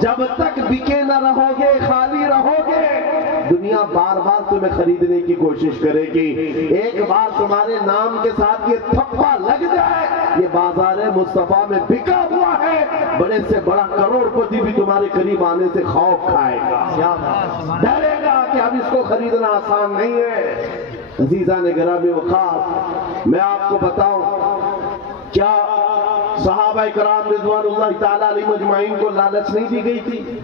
جب تک بکے نہ رہوگے، خالی رہوگے، دنیا بار بار تمہیں خریدنے کی کوشش کرے گی۔ ایک بار تمہارے نام کے ساتھ یہ تھپا لگ جائے، یہ بازار مصطفیٰ میں بکا ہوا ہے، بڑے سے بڑا کروڑ پتی بھی تمہارے قریب آنے سے خوف کھائے گا، ڈرے گا کہ اب اس کو خریدنا آسان نہیں ہے۔ عزیزان گرامی وقار، میں آپ کو بتاؤں، کیا صحابہ کرام رضوان اللہ تعالیٰ علیہ مجمعین کو لالچ نہیں دی گئی تھی؟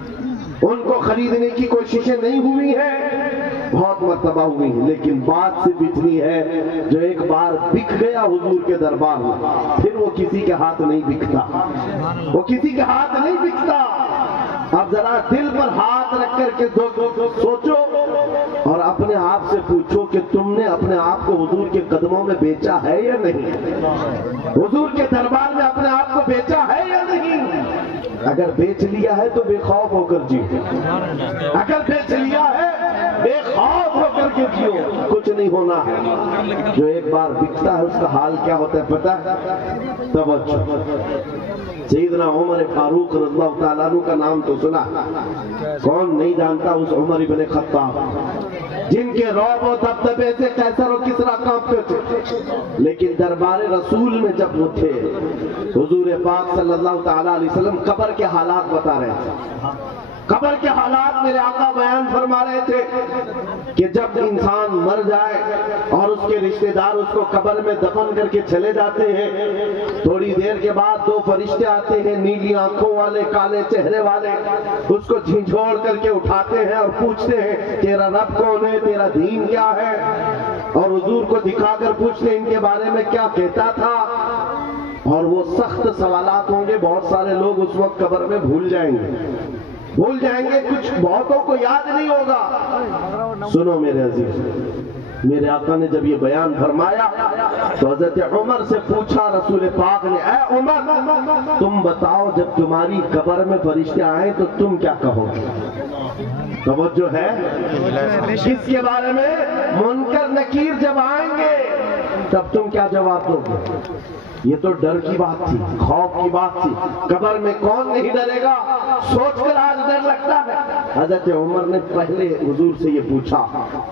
ان کو خریدنے کی کوششیں نہیں ہوئی ہیں؟ بہت مرتبہ ہوئی ہیں، لیکن بات صرف اتنی ہے، جو ایک بار بک گیا حضور کے دربار میں، پھر وہ کسی کے ہاتھ نہیں بکتا، وہ کسی کے ہاتھ نہیں بکتا۔ اب ذرا دل پر ہاتھ رکھ کر کے سوچو اور اپنے آپ سے پوچھو کہ تم نے اپنے آپ کو حضور کے قدموں میں بیچا ہے یا نہیں؟ حضور کے دربار میں اپنے آپ کو بیچا ہے یا نہیں؟ اگر بیچ لیا ہے تو بے خوف ہو کر جیو، اگر بیچ لیا ہے بے خوف ہو کر کے جیو، کچھ نہیں ہونا ہے۔ جو ایک بار بکتا ہے اس کا حال کیا ہوتا ہے پتہ ہے؟ توجہ، سیدنا عمر فاروق رضی اللہ تعالیٰ عنہ کا نام تو سنا، کون نہیں جانتا اس عمر ابن خطاب، جن کے رعب و دبدبے سے قیصر و کسریٰ کانپتے تھے، لیکن دربار رسول میں جب وہ تھے، حضور پاک صلی اللہ تعالیٰ علیہ وسلم قبر کے حالات بتا رہے تھے۔ قبر کے حالات میرے آقا بیان فرما رہے تھے کہ جب انسان مر جائے اور اس کے رشتہ دار اس کو قبر میں دفن کر کے چلے جاتے ہیں، تھوڑی دیر کے بعد دو فرشتے آتے ہیں، نیلی آنکھوں والے، کالے چہرے والے، اس کو جھنجھوڑ کر کے اٹھاتے ہیں اور پوچھتے ہیں تیرا رب کون ہے، تیرا دین کیا ہے، اور حضور کو دکھا کر پوچھتے ہیں ان کے بارے میں کیا کہتا تھا۔ اور وہ سخت سوالات ہوں گے، بہت سارے لوگ اس وقت قبر میں بھول جائیں گے، کچھ بہتوں کو یاد نہیں ہوگا۔ سنو میرے عزیز، میرے آقا نے جب یہ بیان فرمایا تو حضرت عمر سے پوچھا رسول پاک نے، اے عمر تم بتاؤ جب تمہاری قبر میں فرشتے آئیں تو تم کیا کہو گے؟ توجہ ہے، کس کے بارے میں؟ منکر نکیر جب آئیں گے تب تم کیا جواب دو گے؟ یہ تو ڈر کی بات تھی، خوف کی بات تھی، قبر میں کون نہیں ڈرے گا، سوچ کر آج ڈر لگتا ہے۔ حضرت عمر نے پہلے حضور سے یہ پوچھا،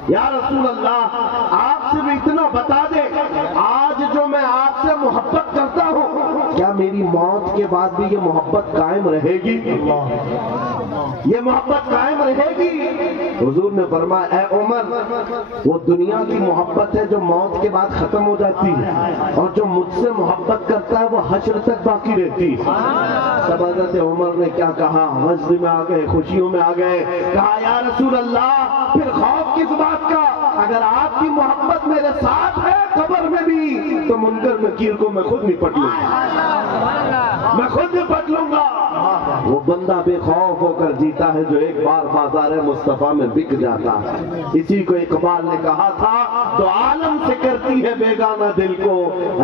یا رسول اللہ آپ سے بھی اتنا بتا دے، آج جو میں آپ سے محبت کرتا ہوں، کیا میری موت کے بعد بھی یہ محبت قائم رہے گی؟ یہ محبت قائم رہے گی؟ حضور نے فرمایا، اے عمر وہ دنیا کی محبت ہے جو موت کے بعد ختم ہو جاتی ہے، اور جو مجھ سے محبت کرتا ہے وہ حشر تک باقی رہتی ہے۔ تب حضرت عمر نے کیا کہا، مجد میں آ گئے، خوشیوں میں آ گئے، کہا یا رسول اللہ پھر خوف کس بات کا، اگر آپ کی محبت میرے ساتھ ہے قبر میں بھی تو منکر نکیر کو میں خود نپٹ لوں گا، میں خود نپٹ لوں گا۔ وہ بندہ بے خوف ہو کر جیتا ہے جو ایک بار بازار مصطفیٰ میں بک جاتا ہے۔ اسی کو اقبال نے کہا تھا، تو عالم سے کرتی ہے بیگانہ دل کو،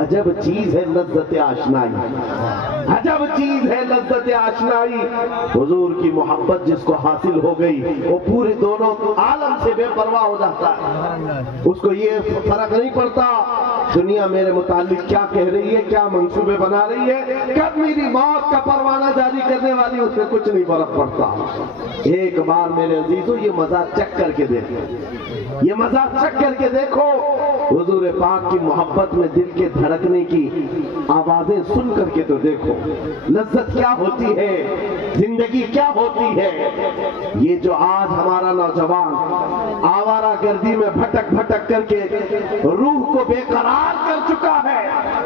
عجب چیز ہے لذت آشنائی، عجب چیز ہے لذت آشنائی۔ حضور کی محبت جس کو حاصل ہو گئی وہ پورے دونوں عالم سے بے پرواہ ہو جاتا ہے، اس کو یہ فرق نہیں پڑتا دنیا میرے متعلق کیا کہہ رہی ہے، کیا منصوبے بنا رہی ہے، کب میری موت کا پروانہ جاری کرنے والی، اس سے کچھ نہیں فرق پڑتا۔ ایک بار میرے عزیزو یہ مزہ چکھ کر کے دیکھو، یہ مزہ چکھ کر کے دیکھو، حضور پاک کی محبت میں دل کے دھڑکنے کی آوازیں سن کر کے تو دیکھو، لذت کیا ہوتی ہے، زندگی کیا ہوتی ہے۔ یہ جو آج ہمارا نوجوان آوارہ گردی میں بھٹک بھٹک کر کے روح کو بے قرار کر چکا ہے،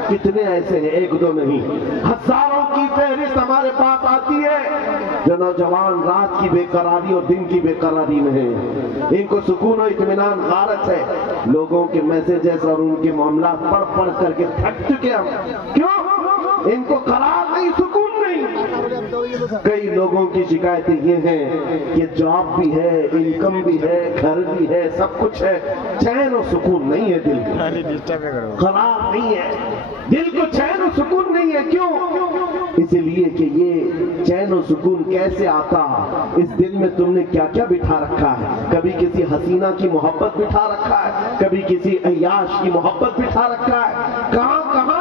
کتنے ایسے ہیں، ایک دو نہیں، ہزاروں کی فہرست ہمارے پاس آتی ہے جو نوجوان رات کی بے قراری اور دن کی بے قراری میں ہیں، ان کو سکون و اطمینان غارت ہے، لوگوں کے میسیجز اور ان کے معاملات پڑھ پڑھ کر کے تھک چکے ہم، کیوں؟ ان کو قرار نہیں، سکون نہیں۔ کئی لوگوں کی شکایتیں یہ ہیں کہ جاب بھی ہے، انکم بھی ہے، گھر بھی ہے، سب کچھ ہے، چین و سکون نہیں ہے، دل کو قرار نہیں ہے، دل کو چین و سکون نہیں ہے۔ کیوں؟ اس لیے کہ یہ چین و سکون کیسے آتا، اس دل میں تم نے کیا کیا بٹھا رکھا ہے، کبھی کسی حسینہ کی محبت بٹھا رکھا ہے، کبھی کسی عیاش کی محبت بٹھا رکھا ہے، کہاں کہاں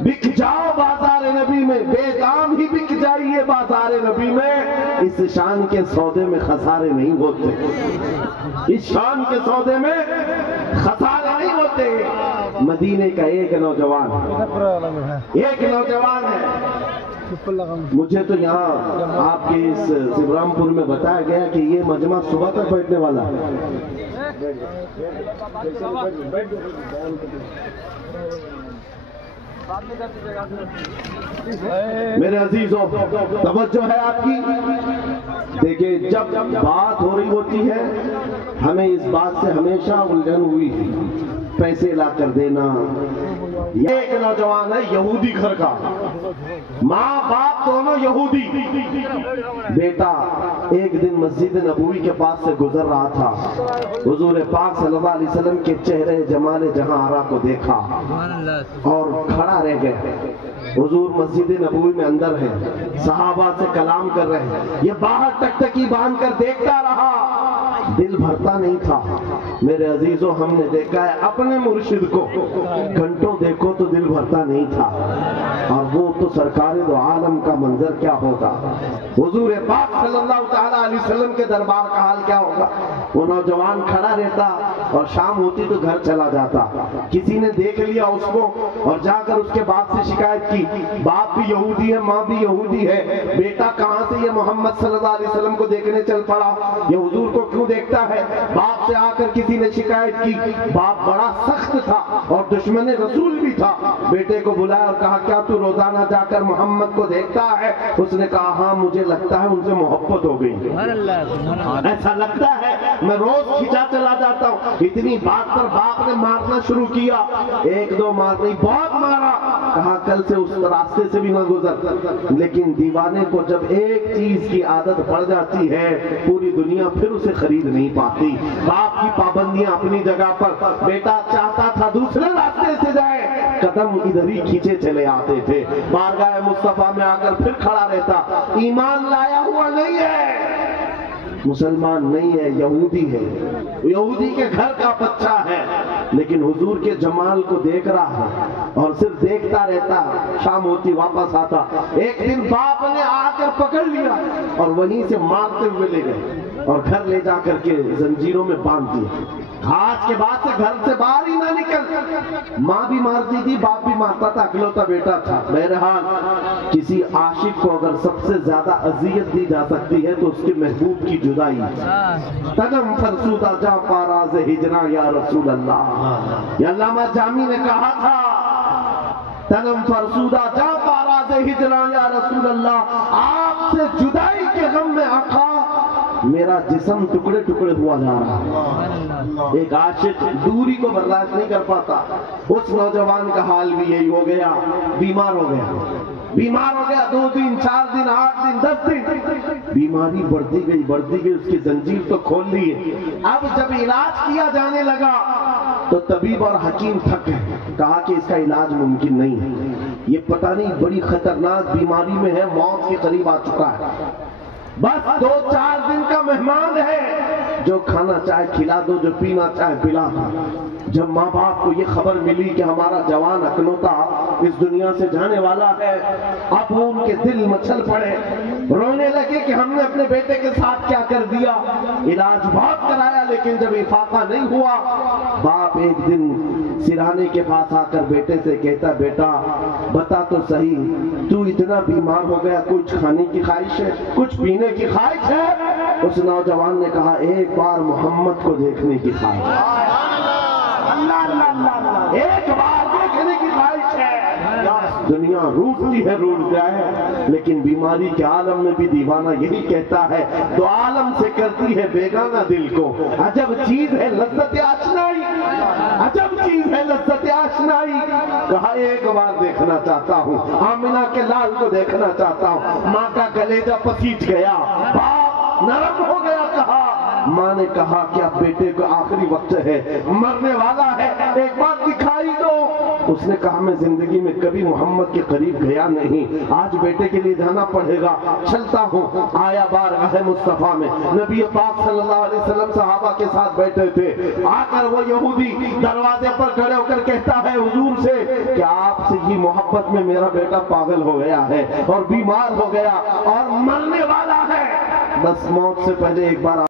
بک جاؤ بازار نبی میں، بے دام ہی بک جائیے بازار نبی میں، اس شان کے سودے میں خسارے نہیں ہوتے، اس شان کے سودے میں خسارے نہیں ہوتے۔ مدینے کا ایک نوجوان ہے، مجھے تو یہاں آپ کے اس سبرام پور میں بتایا گیا کہ یہ مجمع صبح تک بیٹھنے والا ہے۔ میرے عزیزوں توجہ ہے آپ کی، دیکھیں جب بات ہو رہی ہوتی ہے ہمیں اس بات سے ہمیشہ الجھن ہوئی ہے، پیسے لا کر دینا۔ ایک نوجوان ہے یہودی گھر کا، ماں باپ دونوں یہودی، بیٹا ایک دن مسجد نبوی کے پاس سے گزر رہا تھا، حضور پاک صلی اللہ علیہ وسلم کے چہرے جمال جہاں آرا کو دیکھا اور کھڑا رہ گئے۔ حضور مسجد نبوی میں اندر ہے، صحابہ سے کلام کر رہے ہیں، یہ باہر ٹکٹکی باندھ کر دیکھتا رہا، دل بھرتا نہیں تھا۔ میرے عزیزوں ہم نے دیکھا ہے اپنے مرشد کو، گھنٹوں دیکھو تو دل بھرتا نہیں تھا، اور وہ تو سرکار دو عالم کا منظر کیا ہوگا، حضور پاک صلی اللہ تعالیٰ علیہ وسلم کے دربار کا حال کیا ہوگا۔ وہ نوجوان کھڑا رہتا اور شام ہوتی تو گھر چلا جاتا، کسی نے دیکھ لیا اس کو اور جا کر اس کے باپ سے شکایت کی، باپ بھی یہودی ہے ماں بھی یہودی ہے، بیٹا کہاں سے یہ محمد صلی اللہ علیہ وسلم کو دیکھنے چل پڑا، یہ حضور کو کیوں دیکھتا ہے۔ باپ سے آ کر کسی نے شکایت کی، باپ بڑا سخت تھا اور دشمن رسول بھی تھا، بیٹے کو بلایا اور کہا کیا تو روزانہ جا کر محمد کو دیکھتا ہے؟ اس نے کہا ہاں مجھے لگتا ہے ان سے محبت ہو گئی، ایسا لگتا ہے میں روز کھینچا چلا جاتا ہوں۔ اتنی بات پر باپ نے مارنا شروع کیا، ایک دو مار نہیں بہت مارا، کہا کل سے اس راستے سے بھی نہ گزر۔ لیکن دیوانے کو جب ایک چیز کی عادت پڑ جاتی ہے پوری دنیا پھر اسے خرید نہیں پاتی۔ باپ کی پابندیاں اپنی جگہ پر، بیٹا چاہتا تھا دوسرے راستے سے جائے، قدم ادھر ہی کھینچے چلے آتے تھے، بارگاہ مصطفیٰ میں آ کر پھر کھڑا رہتا، ایمان لایا ہوا نہیں ہے، مسلمان نہیں ہے، یہودی ہے، یہودی کے گھر کا بچہ ہے، لیکن حضور کے جمال کو دیکھ رہا ہے اور صرف دیکھتا رہتا، شام ہوتی واپس آتا۔ ایک دن باپ نے آ کر پکڑ لیا اور وہیں سے مارتے ہوئے لے گئے اور گھر لے جا کر کے زنجیروں میں باندھ دیا، آج کے بعد سے گھر سے باہر ہی نہ نکل۔ ماں بھی مارتی تھی، باپ بھی مارتا تھا، اکلوتا بیٹا تھا۔ بہرحال کسی عاشق کو اگر سب سے زیادہ اذیت دی جا سکتی ہے تو اس کے محبوب کی جدائی، تنم فرسودہ جا پاراز ہجراں یا رسول اللہ، یہ علامہ جامی نے کہا تھا، تنم فرسودہ جا پاراز ہجراں یا رسول اللہ، آپ سے جدائی کے غم میں آقا میرا جسم ٹکڑے ٹکڑے ہوا جا رہا ہے۔ ایک عاشق دوری کو برداشت نہیں کر پاتا، اس نوجوان کا حال بھی یہی ہو گیا، بیمار ہو گیا، 2 دن 4 دن 8 دن 10 دن، بیماری بڑھتی گئی اس کی زنجیر تو کھول لی ہے۔ اب جب علاج کیا جانے لگا تو طبیب اور حکیم تھک گئے، کہا کہ اس کا علاج ممکن نہیں ہے، یہ پتہ نہیں بڑی خطرناک بیماری میں ہے، موت کے قریب آ چکا ہے، بس 2-4 دن کا مہمان ہے، جو کھانا چاہے کھلا دو، جو پینا چاہے پلا دو۔ جب ماں باپ کو یہ خبر ملی کہ ہمارا جوان اکلوتا اس دنیا سے جانے والا ہے، اب وہ ان کے دل مچل پڑے، رونے لگے کہ ہم نے اپنے بیٹے کے ساتھ کیا کر دیا، علاج بہت کرایا لیکن جب افاقہ نہیں ہوا، باپ ایک دن سرانے کے پاس آ کر بیٹے سے کہتا، بیٹا بتا تو صحیح تو اتنا بیمار ہو گیا، کچھ کھانے کی خواہش ہے، کچھ پینے کی خواہش ہے؟ اس نوجوان نے کہا ایک بار محمد کو دیکھنے کی خواہش، ایک بار دیکھنے کی خواہش ہے۔ دنیا روٹتی ہے روٹ جائے، لیکن بیماری کے عالم میں بھی دیوانہ یہی کہتا ہے، دو عالم سے کرتی ہے بیگانہ دل کو، عجب چیز ہے لذت آشنائی، عجب چیز ہے لذت آشنائی۔ کہا ایک بار دیکھنا چاہتا ہوں، آمنہ کے لال کو دیکھنا چاہتا ہوں۔ ماں کا کلیجہ پسیج گیا، باپ نرم ہو گیا۔ کہا ماں نے کہا کہ اب بیٹے کو آخری وقت ہے، مرنے والا ہے، ایک بار دکھائی دو۔ اس نے کہا میں زندگی میں کبھی محمد کے قریب گیا نہیں، آج بیٹے کے لیے جانا پڑے گا، چلتا ہوں۔ آیا بارگاہ مصطفیٰ میں، نبی پاک صلی اللہ علیہ وسلم صحابہ کے ساتھ بیٹھے تھے، آ کر وہ یہودی دروازے پر کھڑے ہو کر کہتا ہے حضور سے کہ آپ سے یہ محبت میں میرا بیٹا پاگل ہو گیا ہے اور بیمار ہو گیا اور مرنے والا ہے، بس موت سے پہلے ایک بار